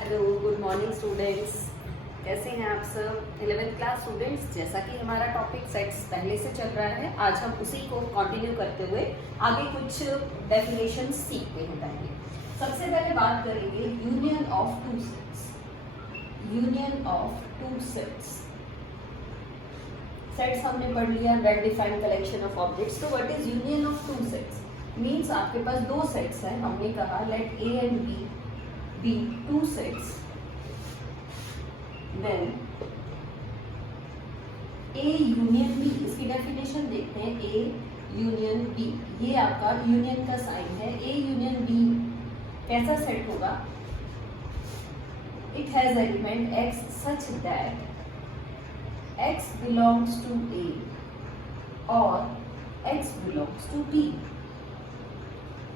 Hello, good morning students. कैसे हैं आप सब? 11th क्लास स्टूडेंट्स, जैसा कि हमारा टॉपिक सेट्स पहले से चल रहा है, आज हम उसी को कंटिन्यू करते हुए आगे कुछ डेफिनेशन सीखते हैं। पहले सबसे पहले बात करेंगे union of two sets. Union of two sets, sets हमने पढ़ लिया, well defined collection of objects. तो what is union of two sets? Means आपके पास दो सेट्स हैं। हमने कहा let A and B be two sets, then A union B, इसकी डेफिनेशन देखते हैं। A union B, ये आपका यूनियन का साइन है। A union B कैसा सेट होगा? It has element X such that X belongs to A or X belongs to B।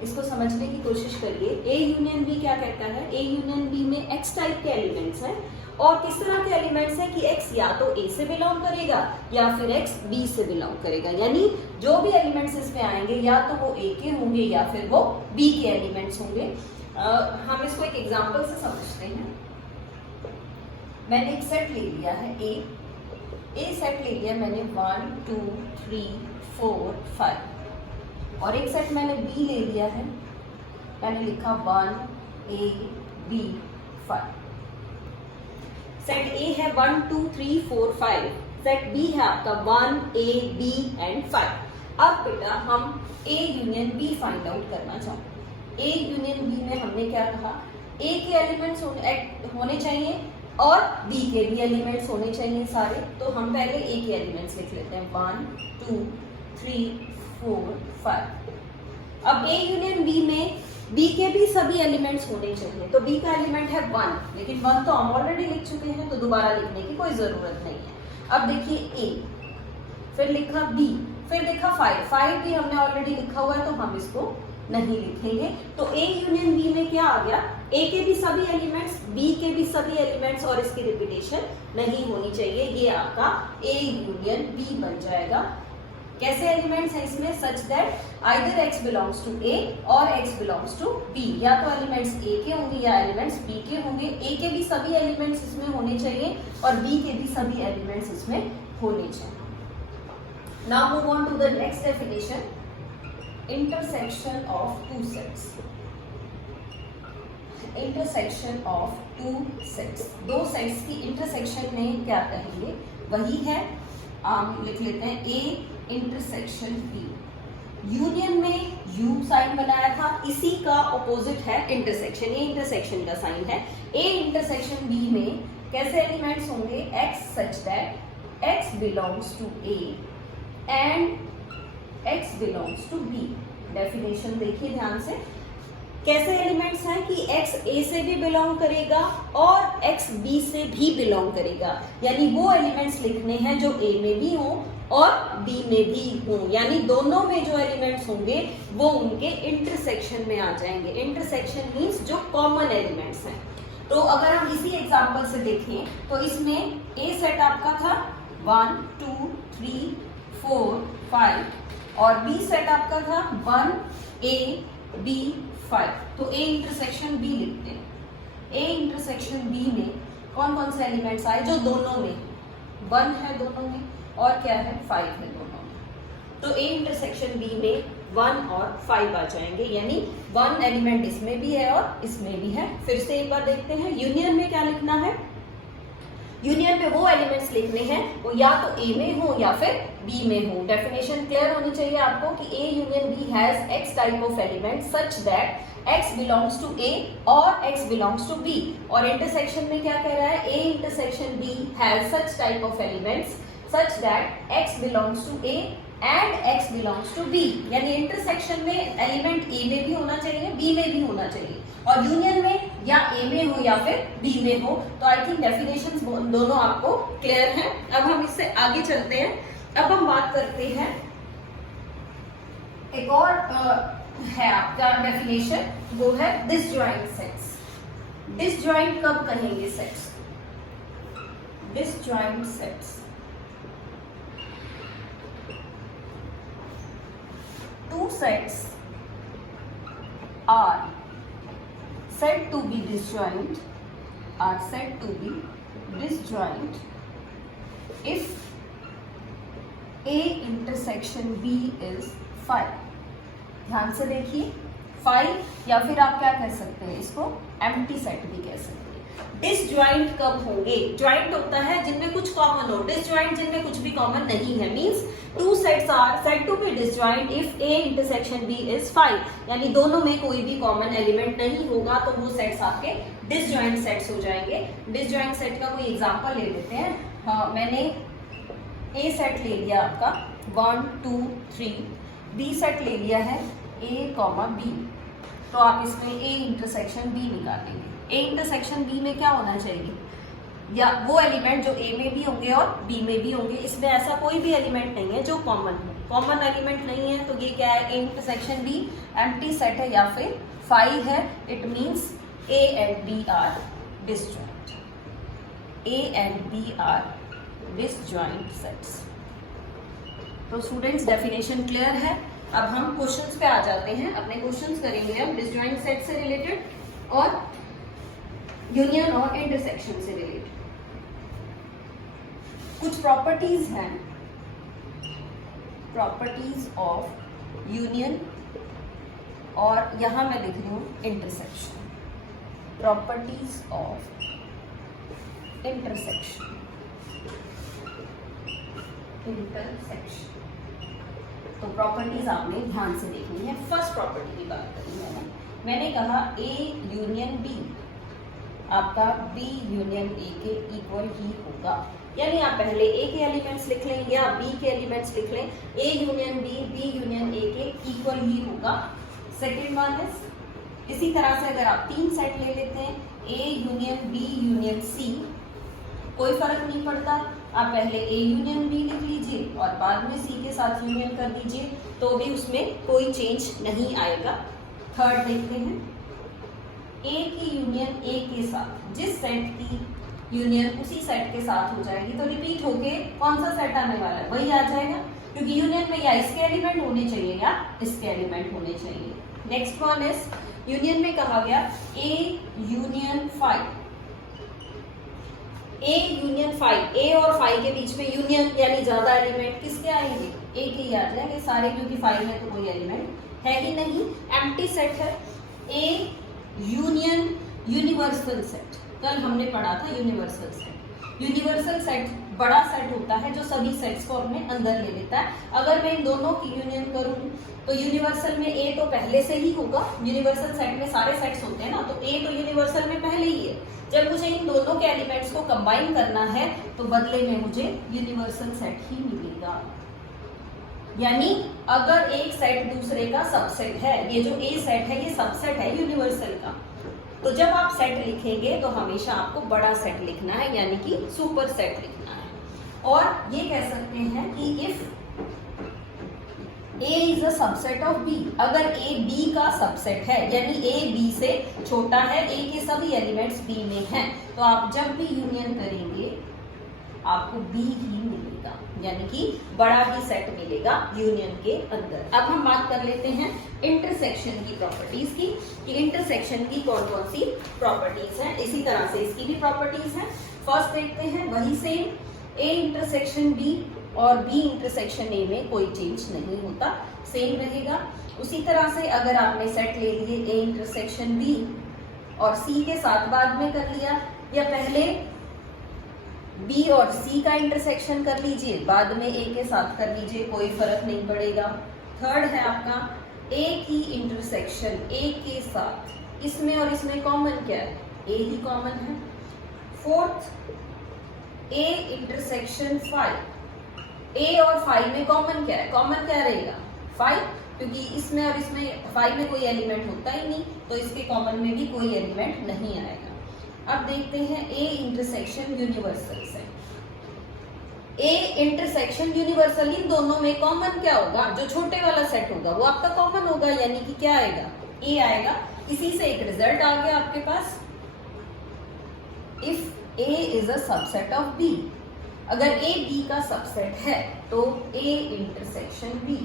इसको समझने की कोशिश करिए। ए यूनियन बी क्या कहता है? ए यूनियन बी में एक्स टाइप के एलिमेंट्स हैं और किस तरह के एलिमेंट्स हैं कि एक्स या तो ए से बिलोंग करेगा या फिर एक्स बी से बिलोंग करेगा। यानी जो भी एलिमेंट्स इसमें आएंगे या तो वो ए के होंगे या फिर वो बी के एलिमेंट्स होंगे। हम इसको एक एग्जांपल से समझते हैं। मैंने एक सेट ले लिया है ए सेट ले लिया मैंने 1 2 3 4 5 और एक सेट मैंने बी ले लिया है। मैंने लिखा 1 A B 5। सेट ए है 1 2 3 4 5, सेट बी है आपका 1 A B एंड 5। अब बेटा हम A union B find out करना चाहते हैं। ए यूनियन बी में हमने क्या कहा? ए के एलिमेंट्स होने चाहिए और बी के भी एलिमेंट्स होने चाहिए सारे। तो हम पहले ए के एलिमेंट्स लिख लेते हैं 1 2 3 4 5। अब ए यूनियन बी में बी के भी सभी एलिमेंट्स होने चाहिए। तो बी का एलिमेंट है 1, लेकिन 1 तो हम ऑलरेडी लिख चुके हैं तो दोबारा लिखने की कोई जरूरत नहीं है। अब देखिए ए, फिर लिखा बी, फिर देखा 5 भी हमने ऑलरेडी लिखा हुआ है तो हम इसको नहीं लिखेंगे। तो ए यूनियन बी में क्या आ गया? ए के भी सभी एलिमेंट्स, बी के भी सभी एलिमेंट्स और इसकी रिपीटेशन नहीं होनी चाहिए। ये आपका ए यूनियन बी बन जाएगा। कैसे एलिमेंट्स हैं इसमें? Such that either X belongs to A or X belongs to B. या तो एलिमेंट्स ए के होंगे या एलिमेंट्स बी के होंगे। ए के भी सभी एलिमेंट्स इसमें होने चाहिए और बी के भी सभी एलिमेंट्स इसमें होने चाहिए। Now move on to the next definition, intersection of two sets. Intersection of two sets, दो सेट्स की इंटरसेक्शन में क्या कहेंगे? वही है, हम लिख लेते हैं ए इंटरसेक्शन बी। यूनियन में यू साइन बनाया था, इसी का ऑपोजिट है इंटरसेक्शन। ये इंटरसेक्शन का साइन है। ए इंटरसेक्शन बी में कैसे एलिमेंट्स होंगे? X such that X belongs to A and X belongs to B. Definition देखिए ध्यान से। कैसे एलिमेंट्स हैं कि x a से भी बिलोंग करेगा और x b से भी बिलोंग करेगा। यानी वो एलिमेंट्स लिखने हैं जो a में भी हों और b में भी हों। यानी दोनों में जो एलिमेंट्स होंगे वो उनके इंटरसेक्शन में आ जाएंगे। इंटरसेक्शन मीन्स जो कॉमन एलिमेंट्स हैं। तो अगर हम इसी एग्जांपल से देखें तो इसमें a सेट आपका था 1 2 3 4 5 और b सेट आपका था 1 A B 5। तो ए इंटरसेक्शन बी लिखते हैं। ए इंटरसेक्शन बी में कौन कौन से एलिमेंट्स आए? जो दोनों में 1 है दोनों में और क्या है 5 है दोनों में। तो ए इंटरसेक्शन बी में 1 और 5 आ जाएंगे। यानी 1 एलिमेंट इसमें भी है और इसमें भी है। फिर से एक बार देखते हैं यूनियन में क्या लिखना है। यूनियन में वो एलिमेंट्स लिखने हैं वो या तो ए में हो या फिर बी में हो। डेफिनेशन क्लियर होनी चाहिए आपको कि A union B has X type of element such that X belongs to A or X belongs to B. और इंटरसेक्शन में क्या कह रहा है? A intersection B has such type of elements such that X belongs to A and X belongs to B. यानी intersection में element A में भी होना चाहिए, बी में भी होना चाहिए और यूनियन में या ए में हो या फिर बी में हो। तो आई थिंक डेफिनेशंस दोनों आपको क्लियर हैं। अब हम इससे आगे चलते हैं। अब हम बात करते हैं एक और है आपका डेफिनेशन, वो है डिसजॉइंट सेट्स। डिसजॉइंट कब कहेंगे sets? Disjoint sets two sets are said to be disjoint are said to be disjoint if A intersection B is phi। ध्यान से देखिए, फाई या फिर आप क्या कह सकते हैं, इसको एम्प्टी सेट भी कह सकते हैं। डिसज्वाइंट कब होंगे? ज्वाइंट होता है जिनमें कुछ कॉमन हो, डिसज्वाइंट जिनमें कुछ भी कॉमन नहीं है। Means two sets are said to be disjoint if A intersection B is phi, यानी दोनों में कोई भी कॉमन एलिमेंट नहीं होगा तो वो सेट्स आपके डिसज्वाइंट सेट्स हो जाएंगे। डिसज्वाइंट सेट का कोई एग्जांपल ले लेते हैं। हाँ, मैंने A सेट ले लिया आपका 1 2 3, B सेट ले लिया है A, B, तो आप इसमें A इंटरसेक्शन B निकालेंगे। A इंटरसेक्शन B में क्या होना चाहिए, या वो एलिमेंट जो A में भी होंगे और B में भी होंगे। इसमें ऐसा कोई भी एलिमेंट नहीं है जो कॉमन हो, कॉमन एलिमेंट नहीं है, तो ये क्या है, A intersection B empty set है या फिर फाई है। It means A and B are disjoint. A and B are disjoint sets. तो स्टूडेंट्स, डेफिनेशन क्लियर है। अब हम क्वेश्चंस पे आ जाते हैं। अपने क्वेश्चंस करेंगे हम डिसजॉइंट सेट से रिलेटेड और यूनियन और इंटरसेक्शन से रिलेटेड। कुछ प्रॉपर्टीज हैं, प्रॉपर्टीज ऑफ यूनियन, और यहां मैं लिख रही हूं intersection. Properties of intersection, intersection. तो प्रॉपर्टीज आपने ध्यान से देखनी है। फर्स्ट प्रॉपर्टी की बात करी मैंने कहा A यूनियन B आपका B यूनियन A के इक्वल ही होगा, यानी आप पहले A के एलिमेंट्स लिख लें या B के एलिमेंट्स लिख लें। A union B union A के इक्वल ही होगा। सेकेंड वन इज, इसी तरह से अगर आप 3 सेट ले लेते हैं A union B union C, कोई फर्क नहीं पड़ता, आप पहले A यूनियन B लिख लीजिए और बाद में C के साथ यूनियन कर दीजिए, तो भी उसमें कोई चेंज नहीं आएगा। थर्ड देखते हैं, A की यूनियन A के साथ, जिस सेट की यूनियन उसी सेट के साथ हो जाएगी तो रिपीट होके कौन सा सेट आने वाला है, वही आ जाएगा, क्योंकि यूनियन में या इसके एलिमेंट होने चाहिए या इसके एलिमेंट होने चाहिए। नेक्स्ट वन इज, यूनियन में कहा गया A union phi. A union phi, A और फाई के बीच में यूनियन यानी ज्यादा एलिमेंट किसके आएंगे, A के ही आ जाएंगे सारे, क्योंकि फाई में तो कोई एलिमेंट है ही नहीं, एम्प्टी सेट है। A यूनियन यूनिवर्सल सेट, कल हमने पढ़ा था यूनिवर्सल सेट। यूनिवर्सल सेट बड़ा सेट होता है जो सभी सेट्स को अपने अंदर ले लेता है। अगर मैं इन दोनों की यूनियन करूं तो यूनिवर्सल में A तो पहले से ही होगा, यूनिवर्सल सेट में सारे सेट्स होते हैं ना, तो A तो यूनिवर्सल में पहले ही है। जब मुझे इन दोनों के एलिमेंट्स को कंबाइन करना है तो बदले में मुझे यूनिवर्सल सेट ही मिलेगा। यानी अगर एक सेट दूसरे का सबसेट है, ये जो A सेट है ये सबसेट है यूनिवर्सल का, तो जब आप सेट लिखेंगे तो हमेशा आपको बड़ा सेट लिखना है, यानी कि सुपर सेट लिखना है। और ये कह सकते हैं कि if A is a subset of B, अगर A B का सबसेट है, यानी A B से छोटा है, A के सभी एलिमेंट्स B में हैं, तो आप जब भी यूनियन करेंगे आपको B ही मिलेगा, यानी कि बड़ा ही सेट मिलेगा यूनियन के अंदर। अब हम बात कर लेते हैं इंटरसेक्शन की प्रॉपर्टीज की, कि इंटरसेक्शन की कौन कौन सी प्रॉपर्टीज हैं। इसी तरह से इसकी भी प्रॉपर्टीज हैं। फर्स्ट देखते हैं वही सेम, A इंटरसेक्शन B और B इंटरसेक्शन A में कोई चेंज नहीं होता, सेम रहेगा। उसी तरह से अगर आपने सेट ले लिए A इंटरसेक्शन B और C के साथ बाद में कर लिया, या पहले B और C का इंटरसेक्शन कर लीजिए, बाद में A के साथ कर लीजिए, कोई फर्क नहीं पड़ेगा। थर्ड है आपका A की इंटरसेक्शन A के साथ, इसमें और इसमें कॉमन क्या है, A ही कॉमन है। Fourth A intersection phi, A और फाई में कॉमन क्या है, कॉमन क्या रहेगा, फाई, क्योंकि इसमें और इसमें फाई में कोई एलिमेंट होता ही नहीं, तो इसके कॉमन में भी कोई एलिमेंट नहीं आएगा। अब देखते हैं A intersection universal set. A intersection universal, इन दोनों में कॉमन क्या होगा, जो छोटे वाला सेट होगा वो आपका कॉमन होगा, यानी कि क्या आएगा, A आएगा। इसी से एक रिजल्ट आ गया आपके पास, if A is a subset of B, अगर A B का सबसेट है तो A intersection B,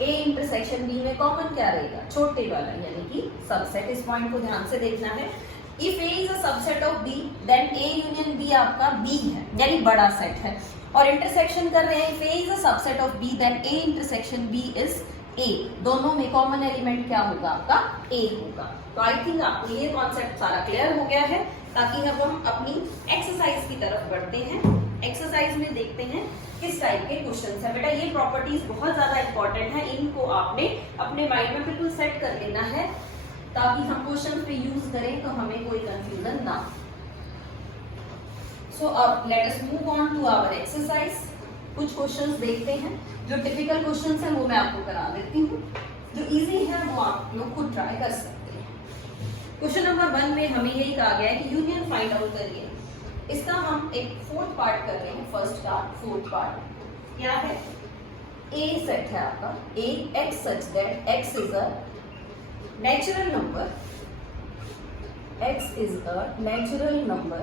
A intersection B में कॉमन क्या रहेगा, छोटे वाला, यानी कि सबसेट। इस पॉइंट को ध्यान से देखना है। If A is a subset of B then A union B आपका बी है, यानी बड़ा सेट है, और इंटरसेक्शन कर रहे हैं। If A is a subset of B then A intersection B is A, दोनों में कॉमन एलिमेंट क्या होगा आपका ए होगा। तो आई थिंक आपको ये कॉन्सेप्ट सारा क्लियर हो गया है, ताकि अब हम अपनी एक्सरसाइज की तरफ बढ़ते हैं। एक्सरसाइज में देखते हैं किस टाइप के क्वेश्चंस है। बेटा ये प्रॉपर्टीज बहुत ज्यादा इंपॉर्टेंट है, इनको आपने अपने माइंड में बिल्कुल सेट कर लेना है, ताकि हम क्वेश्चन पे यूज करें तो हमें कोई कंफ्यूजन ना हो। सो अब let us move on to our exercise. कुछ क्वेश्चंस देखते हैं, जो टिपिकल क्वेश्चंस हैं वो मैं आपको करा देती हूँ, जो इजी है वो आप लोग खुद ट्राई कर सकते हैं। क्वेश्चन नंबर 1 में हमें यही कहा गया है कि यूनियन फाइंड आउट करिए। इसका हम एक फोर्थ पार्ट कर रहे हैं, फर्स्ट का फोर्थ पार्ट क्या है, ए सेट है आपका, A X such that X is a natural number, X is a natural number,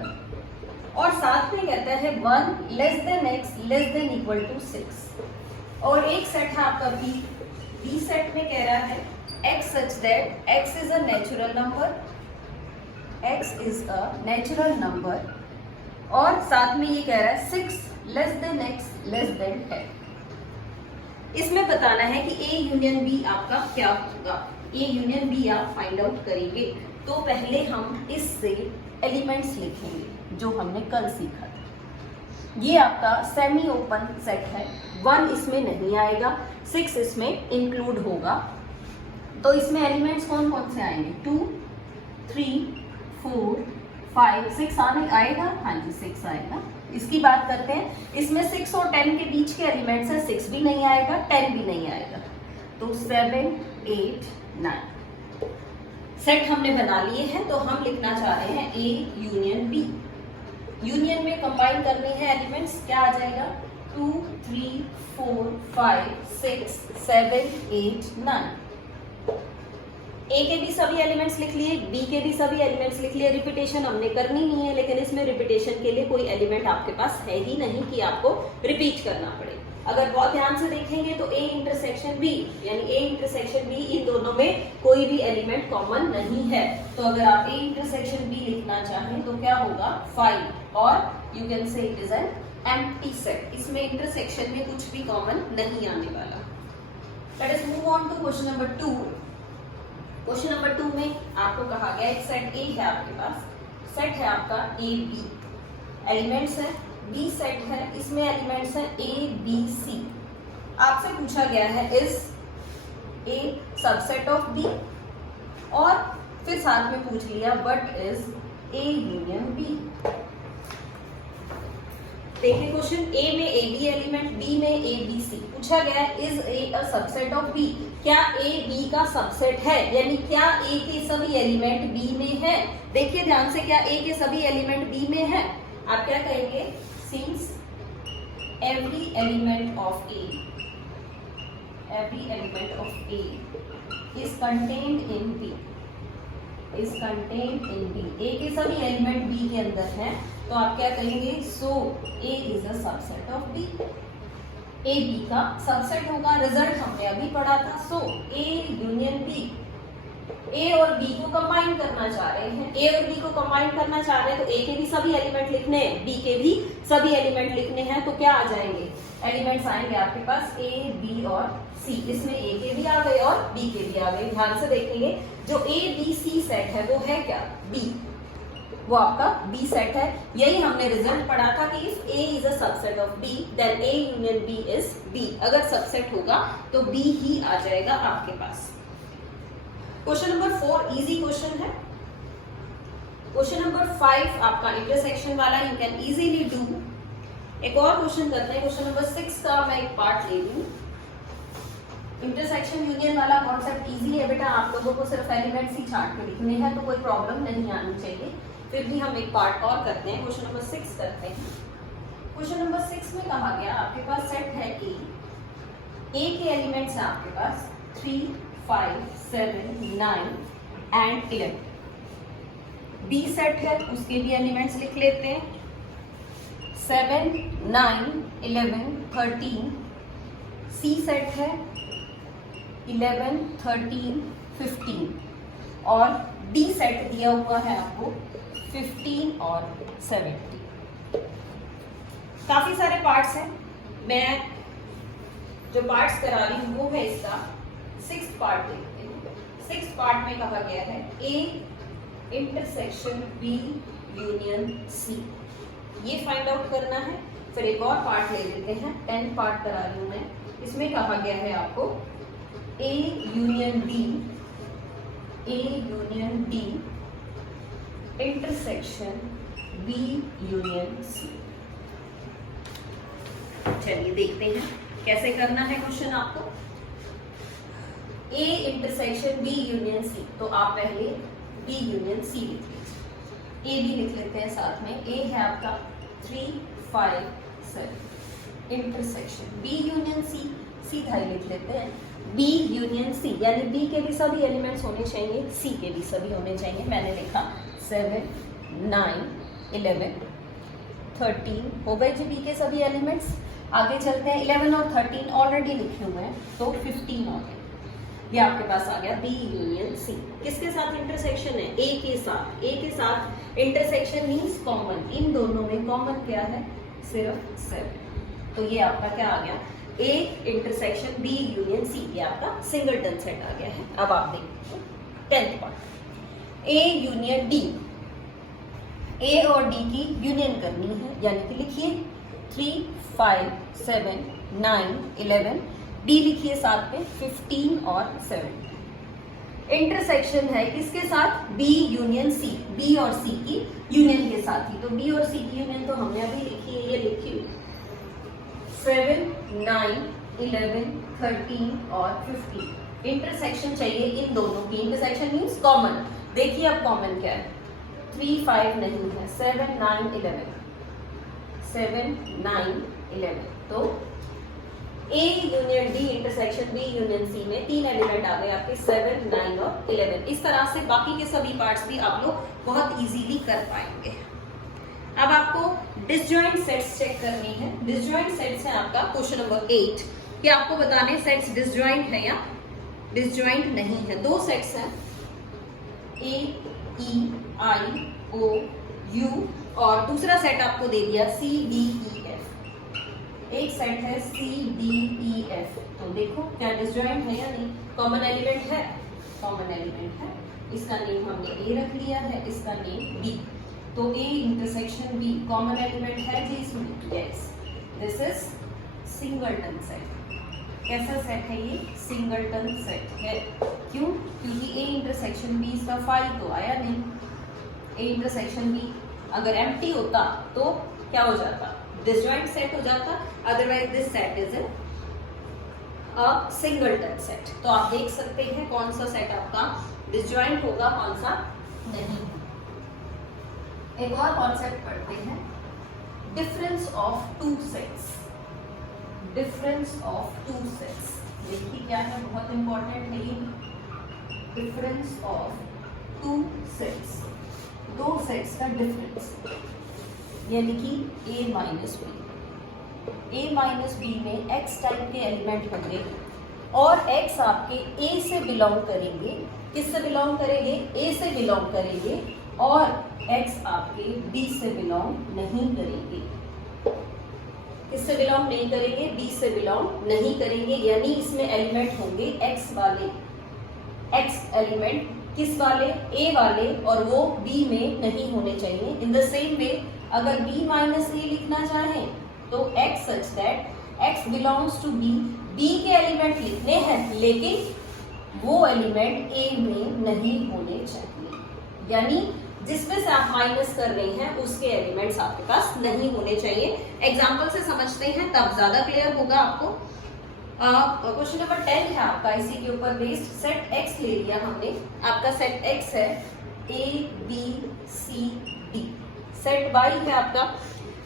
और साथ में कहता है 1 less than X less than equal to 6। और एक सेट है आपका बी, बी सेट में कह रहा है x such that X is a natural number, X is a natural number, और साथ में ये कह रहा है 6 less than X less then 10। इसमें बताना है कि ए यूनियन बी आपका क्या होगा। ए यूनियन बी आप फाइंड आउट करेंगे, तो पहले हम इससे एलिमेंट्स लिखेंगे जो हमने कल सीखा था। ये आपका सेमी ओपन सेट है, 1 इसमें नहीं आएगा, 6 इसमें इंक्लूड होगा। तो इसमें एलिमेंट्स कौन कौन से आएंगे, 2 3 4 5 6 आएगा, हाँ जी 6 आएगा। इसकी बात करते हैं, इसमें 6 और 10 के बीच के एलिमेंट्स है, 6 भी नहीं आएगा 10 भी नहीं आएगा, तो 7 8 9 सेट हमने बना लिए हैं। तो हम लिखना चाह रहे हैं ए यूनियन बी। यूनियन में कंबाइन करनी है एलिमेंट्स, क्या आ जाएगा 2 3 4 5 6 7 8 9। ए के भी सभी एलिमेंट्स लिख लिए, बी के भी सभी एलिमेंट्स लिख लिए। रिपीटेशन हमने करनी नहीं है, लेकिन इसमें रिपीटेशन के लिए कोई एलिमेंट आपके पास है ही नहीं कि आपको रिपीट करना पड़े। अगर बहुत ध्यान से देखेंगे तो ए इंटरसेक्शन बी, यानी ए इंटरसेक्शन बी, इन दोनों में कोई भी एलिमेंट कॉमन नहीं है। तो अगर आप ए इंटरसेक्शन बी लिखना चाहें तो क्या होगा 5, और you can say it is an empty set. इसमें इंटरसेक्शन में कुछ भी कॉमन नहीं आने वाला। Let us move on to question number 2। Question number 2 में आपको कहा गया एक सेट ए है आपके पास, सेट है आपका ए बी, एलिमेंट्स है बी सेट है, इसमें एलिमेंट्स है ए बी सी। आपसे पूछा गया है is A subset of B, और फिर साथ में पूछ लिया what is A union B. देखिए क्वेश्चन, ए में ए बी एलिमेंट, बी में ए बी सी। पूछा गया है is A a subset of B, क्या ए बी का सबसेट है, यानी क्या ए के सभी एलिमेंट बी में है। देखिए ध्यान से, क्या ए के सभी एलिमेंट बी में है। आप क्या कहेंगे, since every element of A is contained in B, A के सभी एलिमेंट B के अंदर हैं, तो आप क्या कहेंगे, so A is a subset of B, A B का सबसेट होगा। रिजल्ट हमने अभी पढ़ा था, so A यूनियन B। ए और बी को कंबाइन करना चाह रहे हैं, ए और बी को कंबाइन करना चाह रहे हैं, तो ए के भी सभी एलिमेंट लिखने हैं, बी के भी सभी एलिमेंट लिखने हैं। तो क्या आ जाएंगे, एलिमेंट्स आएंगे आपके पास ए बी और सी। इसमें ए के भी आ गए और बी के भी आ गए। ध्यान से देखेंगे, जो ए बी सी सेट है वो है क्या, बी, वो आपका बी सेट है। यही हमने रिजल्ट पढ़ा था कि if A is a subset of B then A union B is B. अगर सबसेट होगा तो बी ही आ जाएगा आपके पास। क्वेश्चन नंबर 4 इजी क्वेश्चन है। क्वेश्चन नंबर 5 आपका इंटरसेक्शन वाला, यू कैन इजीली डू। एक और क्वेश्चन करते हैं, क्वेश्चन नंबर 6 का मैं एक पार्ट ले लूं। इंटरसेक्शन यूनियन वाला कॉन्सेप्ट इजी है बेटा, आप लोगों को सिर्फ एलिमेंट्स ही छांट के लिखने हैं, तो कोई प्रॉब्लम नहीं आनी चाहिए। फिर भी हम एक पार्ट और करते हैं, क्वेश्चन नंबर 6 करते हैं। क्वेश्चन नंबर 6 में कहा गया आपके पास सेट है ए के एलिमेंट्स हैं आपके पास 3 5 7 9 एंड 11। बी सेट है, उसके भी एलिमेंट्स लिख लेते हैं 7 9 11 13। सी सेट है 11 13 15, और डी सेट दिया हुआ है आपको 15 और 70। काफी सारे पार्ट्स हैं, मैं जो पार्ट्स करा रही हूँ वो है इसका 6th पार्ट देखते हैं। 6th पार्ट में कहा गया है A intersection B union C, ये फाइंड आउट करना है। फिर एक और पार्ट ले लेते हैं, 10th पार्ट करा रही हूँ मैं, इसमें कहा गया है आपको A union D intersection B union C. चलिए देखते हैं कैसे करना है क्वेश्चन आपको। A intersection B union C, तो आप पहले बी यूनियन सी लिख लीजिए, ए भी लिख लेते हैं साथ में। ए है आपका 3, 5, 7 इंटरसेक्शन बी यूनियन सी, सीधा ही लिख लेते हैं बी यूनियन सी, यानी बी के भी सभी एलिमेंट्स होने चाहिए, सी के भी सभी होने चाहिए। मैंने लिखा 7, 9, 11, 13 हो गए जी बी के सभी एलिमेंट्स। आगे चलते हैं, 11 और 13 ऑलरेडी लिखे हुए हैं तो 15 हो गए। ये आपके पास आ गया बी यूनियन सी। किसके साथ इंटरसेक्शन है? ए के साथ। ए के साथ इंटरसेक्शन मींस कॉमन, इन दोनों में कॉमन क्या है? सिर्फ 7। तो ये आपका क्या आ गया? A intersection B union C, ये आपका सिंगलटन सेट आ गया है। अब आप देखिए 10th part, A union D, A और डी की यूनियन करनी है, यानी कि लिखिए 3, 5, 7, 9, 11, डी लिखिए साथ में 15 और 7। इंटरसेक्शन है किसके साथ? बी यूनियन सी, बी और सी की यूनियन के साथ ही। तो बी और सी की यूनियन तो हमने अभी लिखी है, ये लिखी 7, 9, 11, 13 और 15। इंटरसेक्शन चाहिए इन दोनों की, इंटरसेक्शन मीन्स कॉमन। देखिए अब कॉमन क्या है? 3, 5 नहीं है, 7, 9, 11, 7, 9, 11। तो A union D intersection B union C में 3 एलिमेंट आ गए आपके 7, 9 और 11। इस तरह से बाकी के सभी पार्ट्स भी आप लोग बहुत इजीली कर पाएंगे। अब आपको डिसजॉइंट सेट्स चेक करनी है। डिसजॉइंट सेट्स है आपका क्वेश्चन नंबर 8 कि आपको बताने सेट्स डिसजॉइंट है या डिसजॉइंट नहीं है। 2 सेट्स हैं, ए ई आई ओ यू, और दूसरा सेट आपको दे दिया सी डी ई एफ। एक सेट है सी डी ई एफ। तो देखो क्या डिसजॉइंट है या नहीं? कॉमन एलिमेंट है, कॉमन एलिमेंट है। इसका नेम हमने ए रख लिया है, इसका नेम बी। तो A intersection B common element है जी इसमें? Yes, this is singleton set. कैसा सेट है ये? सिंगलटन सेट है। क्यों? क्योंकि ए इंटरसेक्शन बी इसका 5 तो आया नहीं। ए इंटरसेक्शन बी अगर एम्प्टी होता तो क्या हो जाता? डिसजॉइंट सेट हो जाता। Otherwise this set is a singleton set. तो आप देख सकते हैं कौन सा सेट आपका डिसजॉइंट होगा, कौन सा नहीं। एक और कॉन्सेप्ट पढ़ते हैं, difference of 2 sets. Difference of 2 sets देखिए क्या है, बहुत इंपॉर्टेंट है ये। डिफरेंस ऑफ 2 सेट्स, 2 सेट्स का डिफरेंस। ये लिखी ए माइनस बी। ए माइनस बी में एक्स टाइप के एलिमेंट होंगे और एक्स आपके ए से बिलोंग करेंगे। किससे बिलोंग करेंगे? ए से बिलोंग करेंगे, और x आपके b से बिलोंग नहीं करेंगे। किससे बिलोंग नहीं करेंगे? b से बिलोंग नहीं करेंगे, यानी इसमें एलिमेंट होंगे x वाले। x एलिमेंट किस वाले? a वाले, और वो b में नहीं होने चाहिए। इन द सेम वे अगर b माइनस a लिखना चाहें तो x such that x belongs to b, b के एलिमेंट लिखने हैं लेकिन वो एलिमेंट a में नहीं होने चाहिए, यानी जिसमें से आप माइनस कर रहे हैं उसके एलिमेंट्स आपके पास नहीं होने चाहिए। एग्जाम्पल से समझते हैं तब ज्यादा क्लियर होगा आपको। क्वेश्चन नंबर 10 है आपका इसी के ऊपर बेस्ड। सेट x ले लिया हमने, आपका सेट x है a b c d। Set y है आपका,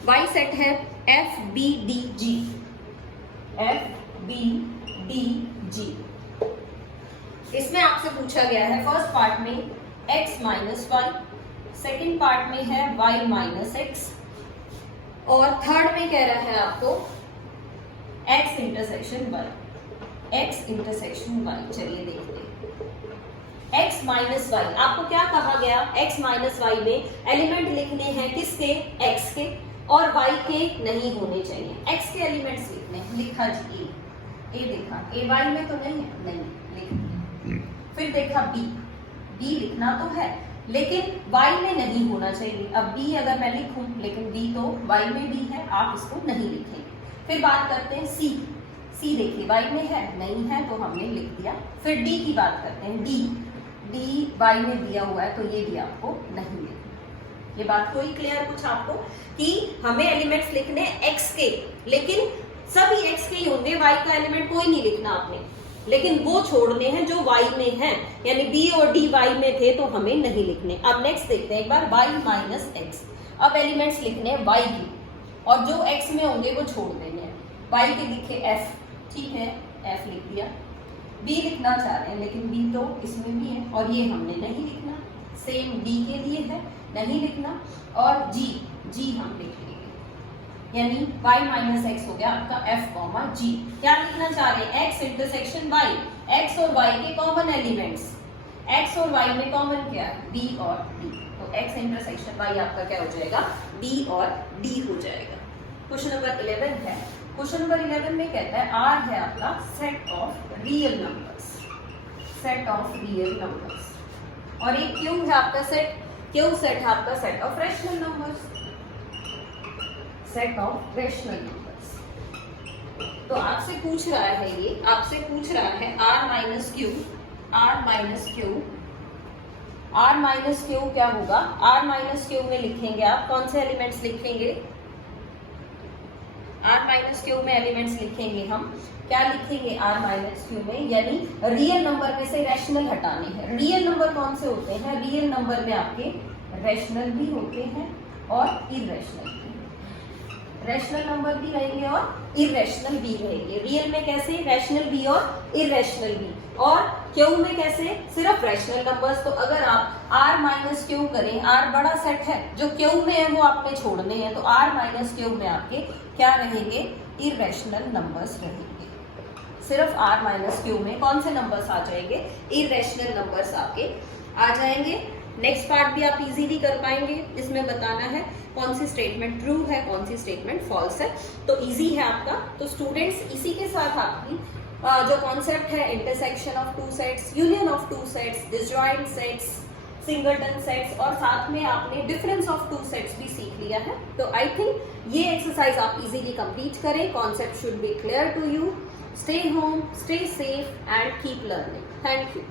y सेट है f b d g, f b d g। इसमें आपसे पूछा गया है फर्स्ट पार्ट में x minus Y, second part में है y माइनस एक्स, और थर्ड में कह रहा है आपको x intersection y, x intersection y। चलिए देखते हैं। x माइनस वाई, आपको क्या कहा गया, x माइनस वाई में एलिमेंट लिखने हैं किसके, x के, और y के नहीं होने चाहिए, x के एलिमेंट्स लिखने हैं। लिखा जी ए देखा, ए y में तो नहीं है, नहीं लिख दिया। फिर देखा b, b लिखना तो है लेकिन y में नहीं होना चाहिए। अब b अगर मैं लिखूं लेकिन b तो y में भी है, आप इसको नहीं लिखेंगे। फिर बात करते हैं c, c देखिए y में है, नहीं है तो हमने लिख दिया। फिर d की बात करते हैं, d y में दिया हुआ है तो ये भी आपको नहीं लिखना। ये बात कोई क्लियर कुछ आपको, कि हमें एलिमेंट्स लिखने x के, लेकिन सभी x के ही होंगे, y का एलिमेंट कोई नहीं लिखना आपने, लेकिन वो छोड़ने हैं जो y में हैं, यानी b और d y में थे तो हमें नहीं लिखने। अब नेक्स्ट देखते हैं एक बार y माइनस एक्स। अब एलिमेंट्स लिखने हैं y के, और जो x में होंगे वो छोड़ देने हैं। y के लिखे f, ठीक है f लिख दिया। b लिखना चाह रहे हैं लेकिन b तो इसमें भी है और ये हमने नहीं लिखना, सेम d के लिए है, नहीं लिखना। और g हम लिख लेंगे, यानी y माइनस एक्स हो गया आपका f कॉमा g। क्या लिखना चाह रहे हैं, x इंटरसेक्शन y, x और y के कॉमन एलिमेंट्स, x और y में कॉमन क्या है, b और d, तो x इंटरसेक्शन y आपका क्या हो जाएगा, b और d हो जाएगा। क्वेश्चन नंबर 11 है। क्वेश्चन नंबर 11 में कहता है r है आपका set of real numbers, set of real numbers, और एक q है आपका सेट, q सेट है आपका set of rational numbers, set of rational numbers. तो आपसे पूछ रहा है, ये आपसे पूछ रहा है r minus Q, r minus Q, r minus Q क्या होगा, r माइनस क्यू में लिखेंगे आप कौन से एलिमेंट्स लिखेंगे, r माइनस क्यू में एलिमेंट्स लिखेंगे हम, क्या लिखेंगे r माइनस क्यू में, यानी रियल नंबर में से रैशनल हटाने हैं। रियल नंबर कौन से होते हैं, रियल नंबर में आपके रैशनल भी होते हैं और इररेशनल भी, रैशनल नंबर भी रहेंगे और इररेशनल भी रहेंगे। रियल में कैसे, रैशनल भी और इररेशनल भी, और क्यू में कैसे, सिर्फ रैशनल नंबर्स। तो अगर आप r माइनस क्यू करें, r बड़ा सेट है, जो क्यू में है वो आपने छोड़ने हैं, तो r माइनस क्यू में आपके क्या रहेंगे, इररेशनल नंबर्स रहेंगे। सिर्फ r माइनस क्यू में कौन से नंबर्स आ जाएंगे, इररेशनल नंबर्स आपके आ जाएंगे। नेक्स्ट पार्ट भी आप इजीली कर पाएंगे, इसमें बताना है कौन सी स्टेटमेंट ट्रू है, कौन सी स्टेटमेंट फॉल्स है, तो इजी है आपका। तो स्टूडेंट्स इसी के साथ आपकी जो कॉन्सेप्ट है intersection of two sets, union of two sets, disjoint sets, singleton sets, और साथ में आपने डिफरेंस ऑफ टू सेट्स भी सीख लिया है। तो आई थिंक ये एक्सरसाइज आप इजीली कंप्लीट करें, concept should be clear to you. Stay home, stay safe and keep learning. Thank you.